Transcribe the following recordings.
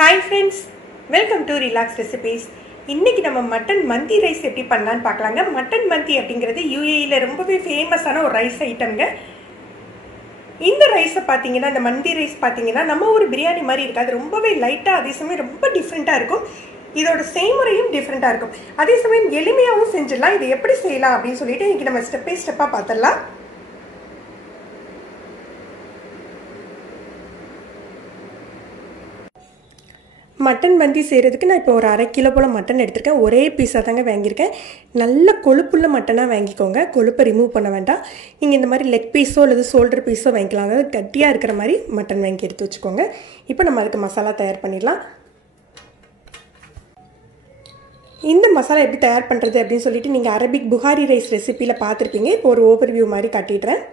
Hi friends, welcome to Relax Recipes. இன்னைக்கு நம்ம mutton மந்தி ரைஸ் எப்படி பண்ணலாம்னு பார்க்கலாங்க. மட்டன் மந்தி அப்படிங்கிறது UAE ல ரொம்பவே ஃபேமஸான ஒரு ரைஸ் ஐட்டம்ங்க. இந்த ரைஸை பார்த்தீங்கன்னா இந்த மந்தி ரைஸ் பார்த்தீங்கன்னா நம்ம ஒரு பிரியாணி மாதிரி இருக்காது. ரொம்பவே லைட்டாக அதே சமயம் ரொம்ப டிஃப்ரெண்ட்டாக இருக்கும். இதோட செய்முறையும் டிஃப்ரெண்ட்டாக இருக்கும். அதே சமயம் எளிமையாகவும் செஞ்சிடலாம். இதை எப்படி செய்யலாம் அப்படின்னு சொல்லிட்டு இன்னைக்கு நம்ம ஸ்டெப் பை ஸ்டெப்பாக பார்த்துடலாம். மட்டன் மந்தி செய்கிறதுக்கு நான் இப்போ ஒரு 1/2 கிலோ போல் மட்டன் எடுத்திருக்கேன். ஒரே பீஸாக தாங்க வாங்கியிருக்கேன். நல்ல கொழுப்புள்ள மட்டனாக வாங்கிக்கோங்க. கொழுப்பை ரிமூவ் பண்ண வேண்டாம். நீங்கள் இந்த மாதிரி லெக் பீஸோ அல்லது ஷோல்டர் பீஸோ வாங்கிக்கலாம். அதாவது கட்டியாக இருக்கிற மாதிரி மட்டன் வாங்கி எடுத்து வச்சுக்கோங்க. இப்போ நம்ம அதுக்கு மசாலா தயார் பண்ணிடலாம். இந்த மசாலா எப்படி தயார் பண்ணுறது அப்படின்னு சொல்லிட்டு நீங்கள் அரபிக் புகாரி ரைஸ் ரெசிப்பியில் பார்த்துருப்பீங்க. இப்போ ஒரு ஓவர்வியூ மாதிரி காட்டிடுறேன்.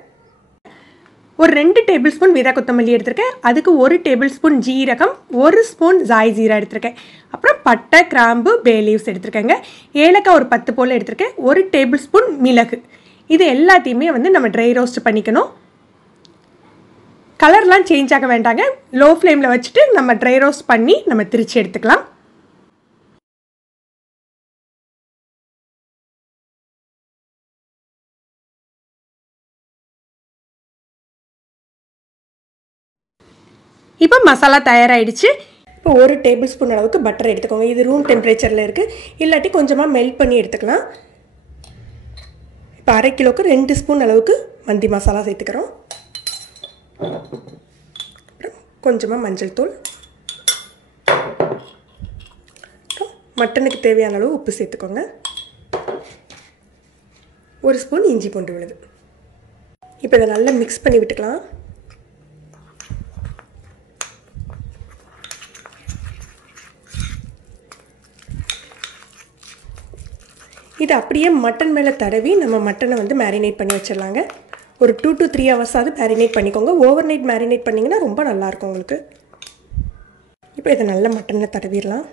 ஒரு 2 டேபிள் ஸ்பூன் விதா கொத்தமல்லி எடுத்திருக்கேன். அதுக்கு 1 டேபிள் ஸ்பூன் ஜீரகம், 1 ஸ்பூன் ஜாய் ஜீரா எடுத்திருக்கேன். அப்புறம் பட்டை, கிராம்பு, பே லீவ்ஸ் எடுத்திருக்கேங்க. ஏலக்காய் ஒரு 10 போல் எடுத்திருக்கேன். 1 டேபிள் ஸ்பூன் மிளகு. இது எல்லாத்தையுமே நம்ம ட்ரை ரோஸ்ட் பண்ணிக்கணும். கலர்லாம் சேஞ்ச் ஆக வேண்டாங்க. லோ ஃப்ளேமில் வச்சுட்டு நம்ம ட்ரை ரோஸ்ட் பண்ணி நம்ம திரிச்சு எடுத்துக்கலாம். இப்போ மசாலா தயாராகிடுச்சு. இப்போ 1 டேபிள் ஸ்பூன் அளவுக்கு பட்டர் எடுத்துக்கோங்க. இது ரூம் டெம்பரேச்சரில் இருக்குது. இல்லாட்டி கொஞ்சமாக மெல்ட் பண்ணி எடுத்துக்கலாம். இப்போ 1/2 கிலோவுக்கு 2 ஸ்பூன் அளவுக்கு மந்தி மசாலா சேர்த்துக்கிறோம். அப்புறம் கொஞ்சமாக மஞ்சள் தூள், மட்டனுக்கு தேவையான அளவு உப்பு சேர்த்துக்கோங்க. 1 ஸ்பூன் இஞ்சி பூண்டு விழுது. இப்போ இதை நல்லா மிக்ஸ் பண்ணி விட்டுக்கலாம். இது அப்படியே மட்டன் மேலே தடவி நம்ம மட்டனை மேரினேட் பண்ணி வச்சிடலாங்க. ஒரு 2 to 3 ஹவர்ஸாவது மேரினேட் பண்ணிக்கோங்க. ஓவர் நைட் மேரினேட் பண்ணிங்கன்னா ரொம்ப நல்லாயிருக்கும் உங்களுக்கு. இப்போ இதை நல்லா மட்டனில் தடவிடலாம்.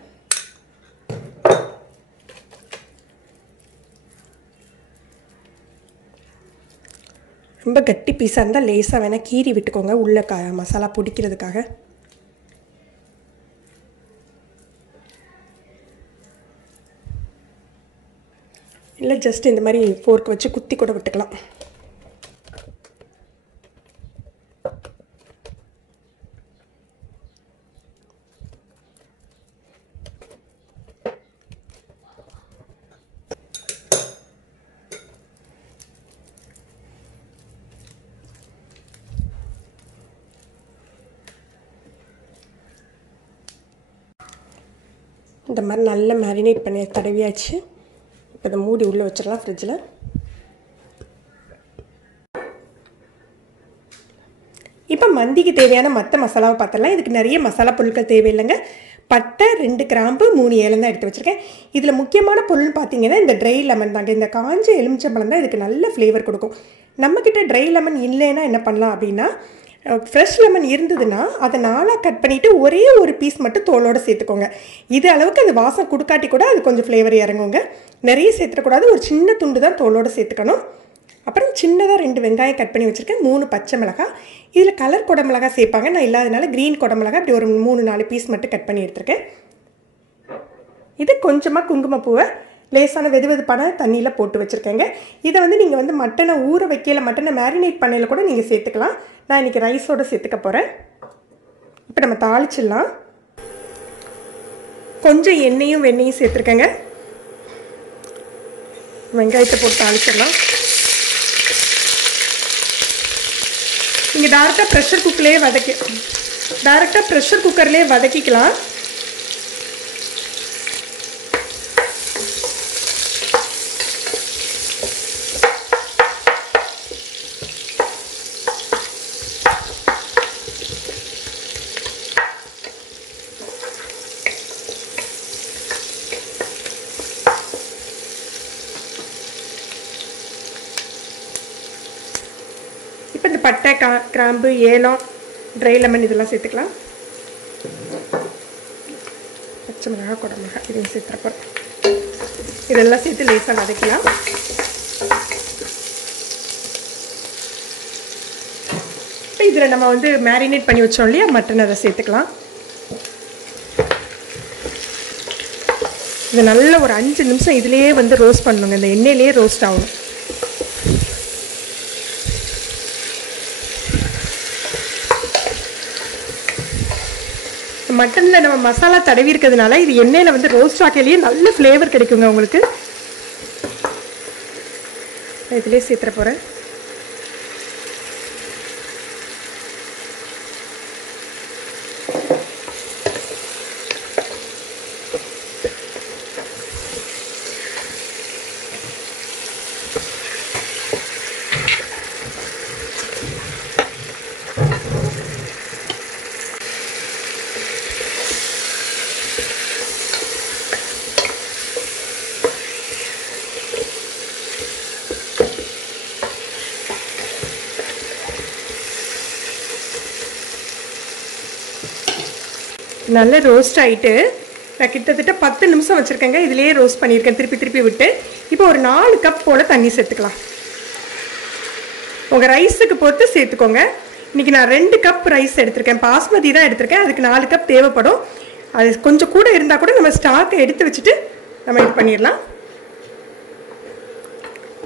ரொம்ப கட்டி பீஸாக இருந்தால் லேசாக வேணால் கீறி விட்டுக்கோங்க உள்ள மசாலா பிடிக்கிறதுக்காக. இல்லை ஜஸ்ட் இந்த மாதிரி ஃபோர்க் வச்சு குத்தி கூட விட்டுக்கலாம். இந்த மாதிரி நல்லா மேரினேட் பண்ணி தடவியாச்சு. இப்போ இதை மூடி உள்ளே வச்சிடலாம் ஃப்ரிட்ஜில். இப்போ மந்திக்கு தேவையான மற்ற மசாலாவை பார்த்துடலாம். இதுக்கு நிறைய மசாலா பொருட்கள் தேவையில்லைங்க. பட்டை, 2 கிராம்பு, 3 ஏலம் தான் எடுத்து வச்சுருக்கேன். இதில் முக்கியமான பொருள்னு பார்த்தீங்கன்னா இந்த ட்ரை லெமன் தாங்க. இந்த காஞ்ச எலுமிச்சம்பழம் தான் இதுக்கு நல்ல ஃப்ளேவர் கொடுக்கும். நம்மக்கிட்ட ட்ரை லெமன் இல்லைன்னா என்ன பண்ணலாம் அப்படின்னா, ஃப்ரெஷ் லெமன் இருந்ததுன்னா அதை 4ஆக கட் பண்ணிவிட்டு ஒரே ஒரு பீஸ் மட்டும் தோலோடு சேர்த்துக்கோங்க. இது அளவுக்கு அது வாசம் கொடுக்காட்டி கூட அது கொஞ்சம் ஃப்ளேவர் இறங்குங்க. நிறைய சேர்த்துக்கூடாது. ஒரு சின்ன துண்டு தான் தோலோடு சேர்த்துக்கணும். அப்புறம் சின்னதாக 2 வெங்காயம் கட் பண்ணி வச்சுருக்கேன். 3 பச்சை மிளகாய். இதில் கலர் குடமிளகாய் சேர்ப்பாங்க. நான் இல்லாதனால க்ரீன் குடமிளகாய் இப்படி ஒரு 3-4 பீஸ் மட்டும் கட் பண்ணி எடுத்துருக்கேன். இது கொஞ்சமாக குங்குமப்பூவை லேசான வெதுவெதுப்பான தண்ணியில் போட்டு வச்சுருக்கேங்க. இதை நீங்கள் மட்டனை ஊற வைக்கல, மட்டனை மேரினேட் பண்ணையில் கூட நீங்கள் சேர்த்துக்கலாம். நான் இன்றைக்கி ரைஸோடு சேர்த்துக்க போகிறேன். இப்போ நம்ம தாளிச்சிடலாம். கொஞ்சம் எண்ணெயும் வெண்ணெயும் சேர்த்துருக்கேங்க. வெங்காயத்தை போட்டு தாளிச்சிடலாம். நீங்கள் டேரெக்டாக ப்ரெஷர் குக்கர்லேயே வதக்கிக்கலாம். இப்போ இந்த பட்டை, கிராம்பு, ஏலம், ட்ரை லெமன் இதெல்லாம் சேர்த்துக்கலாம். பச்சை மிளகாய், குடமிளகாய் இதையும் சேர்த்துறப்போ இதெல்லாம் சேர்த்து லேசாக வதக்கலாம். இப்போ இதில் நம்ம மேரினேட் பண்ணி வச்சோம் இல்லையா மட்டன், அதை சேர்த்துக்கலாம். இது நல்ல ஒரு 5 நிமிஷம் இதிலேயே வந்து ரோஸ்ட் பண்ணணுங்க. இந்த எண்ணெயிலேயே ரோஸ்ட் ஆகணும். மட்டனில் நம்ம மசாலா தடவி இருக்கிறதுனால இது எண்ணெயில் வந்து ரோஸ்ட் ஆக்கையிலேயே நல்ல ஃப்ளேவர் கிடைக்குங்க உங்களுக்கு. இதிலே சேர்த்துற போகிறேன். நல்ல ரோஸ்ட் ஆகிட்டு நான் கிட்டத்தட்ட 10 நிமிஷம் வச்சுருக்கேங்க. இதிலேயே ரோஸ்ட் பண்ணியிருக்கேன் திருப்பி திருப்பி விட்டு. இப்போ ஒரு 4 கப் போல் தண்ணி சேர்த்துக்கலாம். உங்கள் ரைஸுக்கு பொறுத்து சேர்த்துக்கோங்க. இன்றைக்கி நான் 2 கப் ரைஸ் எடுத்திருக்கேன். பாஸ்மதி தான் எடுத்திருக்கேன். அதுக்கு 4 கப் தேவைப்படும். அது கொஞ்சம் கூட இருந்தால் கூட நம்ம ஸ்டாக்கை எடுத்து வச்சுட்டு நம்ம இது பண்ணிடலாம்.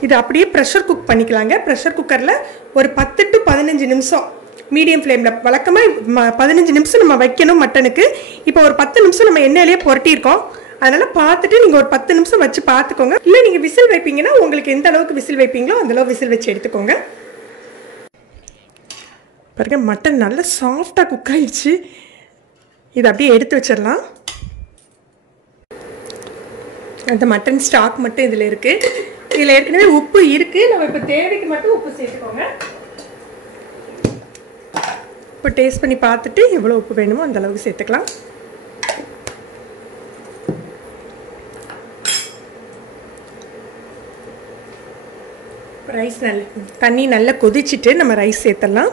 இது அப்படியே ப்ரெஷர் குக் பண்ணிக்கலாங்க. ப்ரெஷர் குக்கரில் ஒரு 10 to 15 நிமிஷம் மீடியம் ஃப்ளேமில். வழக்கமாக 15 நிமிஷம் நம்ம வைக்கணும் மட்டனுக்கு. இப்போ ஒரு 10 நிமிஷம் நம்ம எண்ணெயிலேயே புரட்டியிருக்கோம். அதனால் பார்த்துட்டு நீங்கள் ஒரு 10 நிமிஷம் வச்சு பார்த்துக்கோங்க. இல்லை நீங்கள் விசில் வைப்பீங்கன்னா உங்களுக்கு எந்த அளவுக்கு விசில் வைப்பீங்களோ அந்தளவு விசில் வச்சு எடுத்துக்கோங்க. பாருங்க மட்டன் நல்லா சாஃப்டாக குக் ஆகிடுச்சு. இதை அப்படியே எடுத்து வச்சிடலாம். அந்த மட்டன் ஸ்டாக் மட்டும் இதில் இருக்குது. இதில் ஏற்கனவே உப்பு இருக்குது. நம்ம இப்போ தேவைக்கு மட்டும் உப்பு சேர்த்துக்கோங்க. இப்போ டேஸ்ட் பண்ணி பார்த்துட்டு எவ்வளோ உப்பு வேணுமோ அந்த அளவுக்கு சேர்த்துக்கலாம். ரைஸ் தண்ணி நல்லா கொதிச்சுட்டு நம்ம ரைஸ் சேர்த்துடலாம்.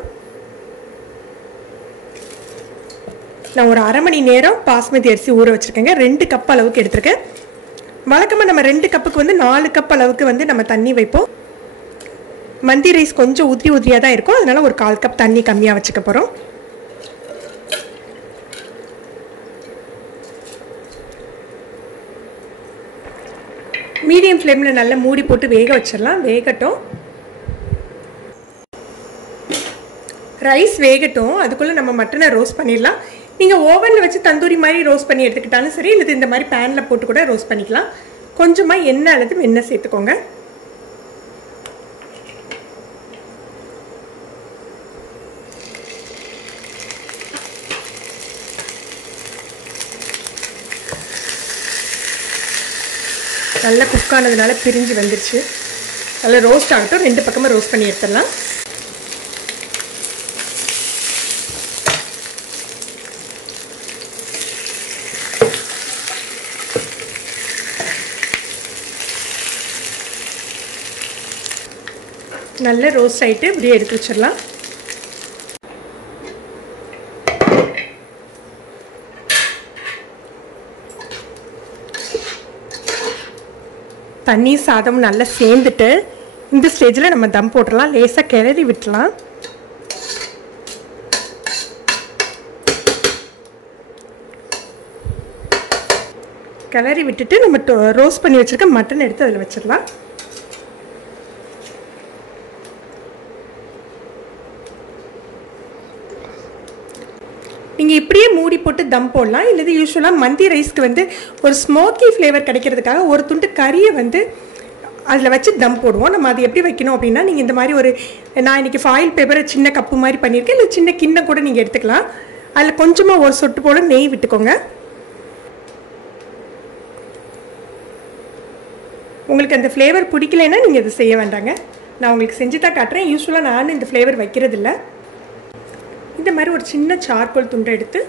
நான் ஒரு அரை மணி நேரம் பாஸ்மதி அரிசி ஊற வச்சுருக்கேங்க. 2 கப் அளவுக்கு எடுத்திருக்கேன். வழக்கமாக நம்ம 2 கப்புக்கு வந்து 4 கப் அளவுக்கு வந்து நம்ம தண்ணி வைப்போம். மந்தி ரைஸ் கொஞ்சம் உதிரியாக தான் இருக்கும். அதனால் ஒரு 1/4 கப் தண்ணி கம்மியாக வச்சுக்க போகிறோம். மீடியம் ஃப்ளேமில் நல்லா மூடி போட்டு வேக வச்சிடலாம். வேகட்டும். ரைஸ் வேகட்டும். அதுக்குள்ளே நம்ம மட்டனை ரோஸ்ட் பண்ணிடலாம். நீங்கள் ஓவனில் வச்சு தந்தூரி மாதிரி ரோஸ்ட் பண்ணி எடுத்துக்கிட்டாலும் சரி, இல்லை இந்த மாதிரி பேனில் போட்டு கூட ரோஸ்ட் பண்ணிக்கலாம். கொஞ்சமாக எண்ணெய் அல்லது வெண்ணெய் சேர்த்துக்கோங்க. நல்லா குக் ஆனதுனால பிரிஞ்சு வந்துருச்சு. நல்லா ரோஸ்ட் ஆகட்டும். 2 பக்கமாக ரோஸ்ட் பண்ணி எடுத்துடலாம். நல்லா ரோஸ்ட் ஆகிட்டு இப்படியே எடுத்து வச்சிடலாம். தண்ணி சாதம் நல்லா சேர்ந்துட்டு இந்த ஸ்டேஜில் நம்ம தம் போட்டுடலாம். லேசாக கிளறி விட்டுலாம். கிளறி விட்டுட்டு நம்ம ரோஸ்ட் பண்ணி வச்சுருக்க மட்டன் எடுத்து அதில் வச்சிடலாம். நீங்கள் இப்படியே மூடி போட்டு தம் போடலாம். இல்லை யூஸ்வலாக மந்தி ரைஸ்க்கு வந்து ஒரு ஸ்மோக்கி ஃப்ளேவர் கிடைக்கிறதுக்காக ஒரு துண்டு கறியை வந்து அதில் வச்சு தம் போடுவோம். நம்ம அது எப்படி வைக்கணும் அப்படின்னா, நீங்கள் இந்த மாதிரி நான் இன்றைக்கி ஃபாயில் பேப்பரை சின்ன கப்பு மாதிரி பண்ணியிருக்கேன். இல்லை சின்ன கிண்ணம் கூட நீங்கள் எடுத்துக்கலாம். அதில் கொஞ்சமாக ஒரு சொட்டு போல நெய் விட்டுக்கோங்க. உங்களுக்கு அந்த ஃப்ளேவர் பிடிக்கலைன்னா நீங்கள் இதை செய்ய வேண்டாங்க. நான் உங்களுக்கு செஞ்சு தான் காட்டுறேன். யூஸ்வலாக நான் இந்த ஃப்ளேவர் வைக்கிறதில்ல. இந்த மாதிரி ஒரு சின்ன சார்கோல் துண்டை எடுத்து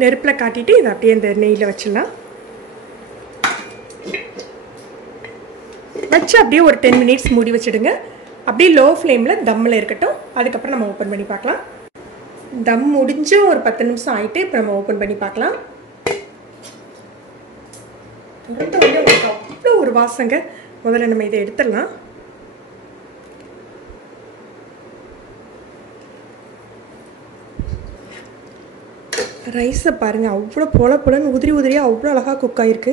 நெருப்பில் காட்டிட்டு இதை அப்படியே இந்த நெய்யில் வச்சிடலாம். வச்சு அப்படியே ஒரு 10 மினிட்ஸ் மூடி வச்சுடுங்க. அப்படியே லோ ஃப்ளேமில் தம்மில் இருக்கட்டும். அதுக்கப்புறம் நம்ம ஓப்பன் பண்ணி பார்க்கலாம். தம் முடிஞ்சு ஒரு 10 நிமிஷம் ஆகிட்டு இப்போ நம்ம ஓப்பன் பண்ணி பார்க்கலாம். உங்களுக்கு அவ்வளோ ஒரு வாசங்க. முதல்ல நம்ம இதை எடுத்துடலாம். ரைஸை பாருங்கள், அவ்வளோ பொல பொலன்னு உதிரி உதிரியாக அவ்வளோ அழகாக குக் ஆகிருக்கு.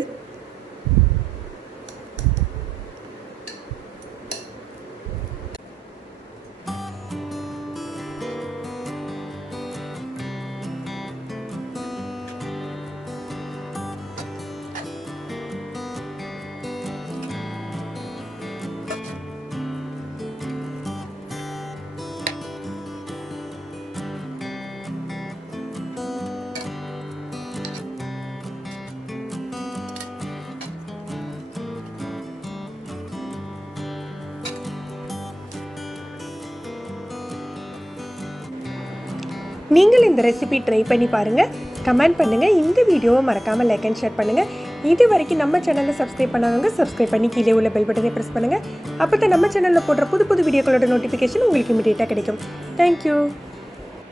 நீங்கள் இந்த ரெசிபி ட்ரை பண்ணி பாருங்கள், கமெண்ட் பண்ணுங்கள். இந்த வீடியோவை மறக்காமல் லைக் அண்ட் ஷேர் பண்ணுங்கள். இது வரைக்கும் நம்ம சேனலை சப்ஸ்கிரைப் பண்ணாதவங்க சப்ஸ்கிரைப் பண்ணி கீழே உள்ள பெல் பட்டனை ப்ரெஸ் பண்ணுங்கள். அப்போ தான் நம்ம சேனலில் போடுற புது புது வீடியோக்களோட நோட்டிஃபிகேஷன் உங்களுக்கு இமீடியட்டாக கிடைக்கும். தேங்க்யூ.